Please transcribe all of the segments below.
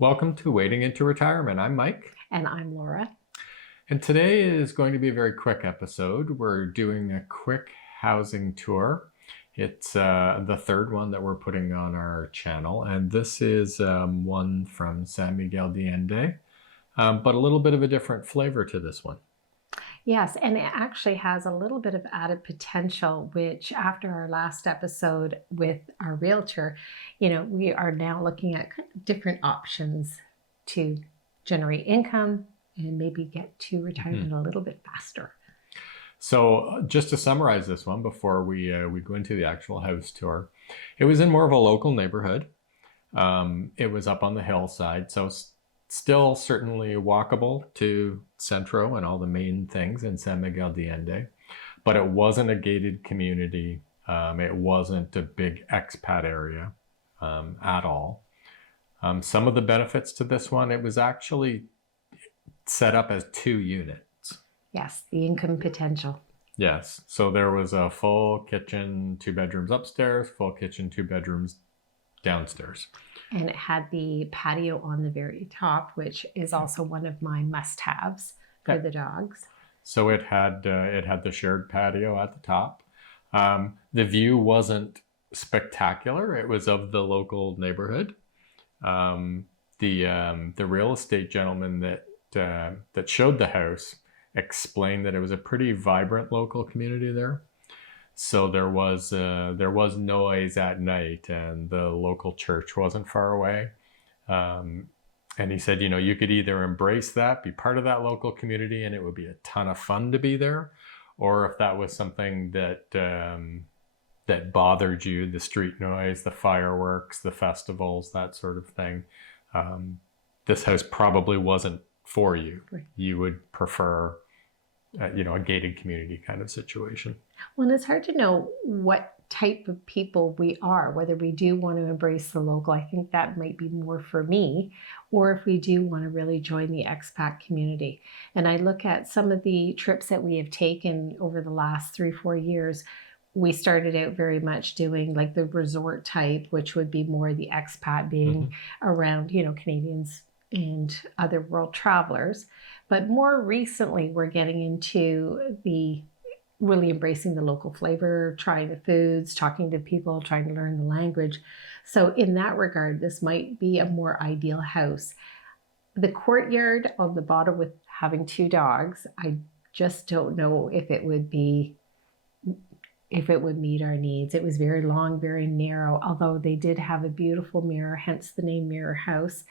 Welcome to Wading into Retirement. I'm Mike. And I'm Laura. And today is going to be a very quick episode. We're doing a quick housing tour. It's the third one that we're putting on our channel. And this is one from San Miguel de Allende, but a little bit of a different flavor to this one. Yes, and it actually has a little bit of added potential, which after our last episode with our realtor, we are now looking at different options to generate income and maybe get to retirement a little bit faster. So just to summarize this one before we go into the actual house tour, it was in more of a local neighborhood. It was up on the hillside, so still certainly walkable to Centro and all the main things in San Miguel de Allende, but it wasn't a gated community. It wasn't a big expat area at all. Some of the benefits to this one, it was actually set up as 2 units. Yes, the income potential. Yes, so there was a full kitchen, 2 bedrooms upstairs, full kitchen, 2 bedrooms downstairs. And it had the patio on the very top, which is also one of my must-haves for the dogs. So it had the shared patio at the top. The view wasn't spectacular. It was of the local neighborhood. The real estate gentleman that showed the house explained that it was a pretty vibrant local community there. So there was noise at night, and the local church wasn't far away. And he said, you could either embrace that, be part of that local community, and it would be a ton of fun to be there, or if that was something that bothered you, the street noise, the fireworks, the festivals, that sort of thing, this house probably wasn't for you. You would prefer a gated community kind of situation. Well, and it's hard to know what type of people we are, whether we do want to embrace the local. I think that might be more for me, or if we do want to really join the expat community. And I look at some of the trips that we have taken over the last 3-4 years. We started out very much doing like the resort type, which would be more the expat being around, Canadians and other world travelers. But more recently, we're getting into the really embracing the local flavor, trying the foods, talking to people, trying to learn the language. So in that regard, this might be a more ideal house. The courtyard on the bottom with having 2 dogs, I just don't know if it would meet our needs. It was very long, very narrow, although they did have a beautiful mirror, hence the name Mirror House,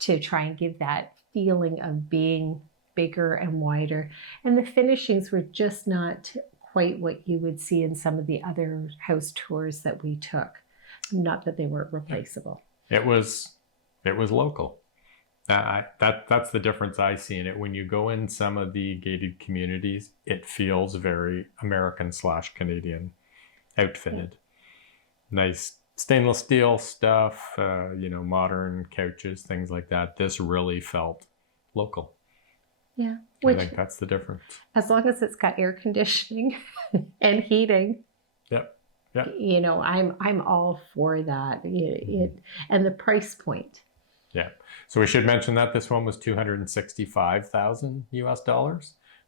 to try and give that feeling of being bigger and wider. And the finishings were just not quite what you would see in some of the other house tours that we took. Not that they weren't replaceable. It was local. That's the difference I see in it. When you go in some of the gated communities, it feels very American/Canadian outfitted. Nice stainless steel stuff, modern couches, things like that. This really felt local. Yeah. I think that's the difference. As long as it's got air conditioning and heating. Yep. I'm all for that. And the price point. Yeah. So we should mention that this one was $265,000 US,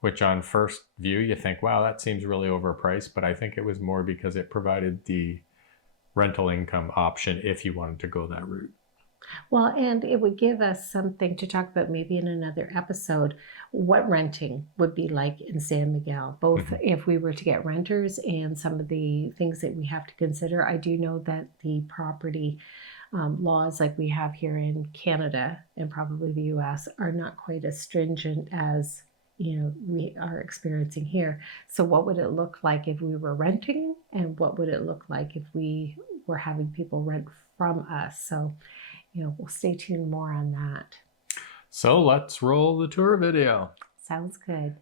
which on first view you think, wow, that seems really overpriced. But I think it was more because it provided the rental income option if you wanted to go that route. Well, and it would give us something to talk about maybe in another episode, what renting would be like in San Miguel, both if we were to get renters and some of the things that we have to consider. I do know that the property laws like we have here in Canada and probably the US are not quite as stringent as we are experiencing here. So what would it look like if we were renting, and what would it look like if we were having people rent from us? So we'll stay tuned more on that. So let's roll the tour video. Sounds good.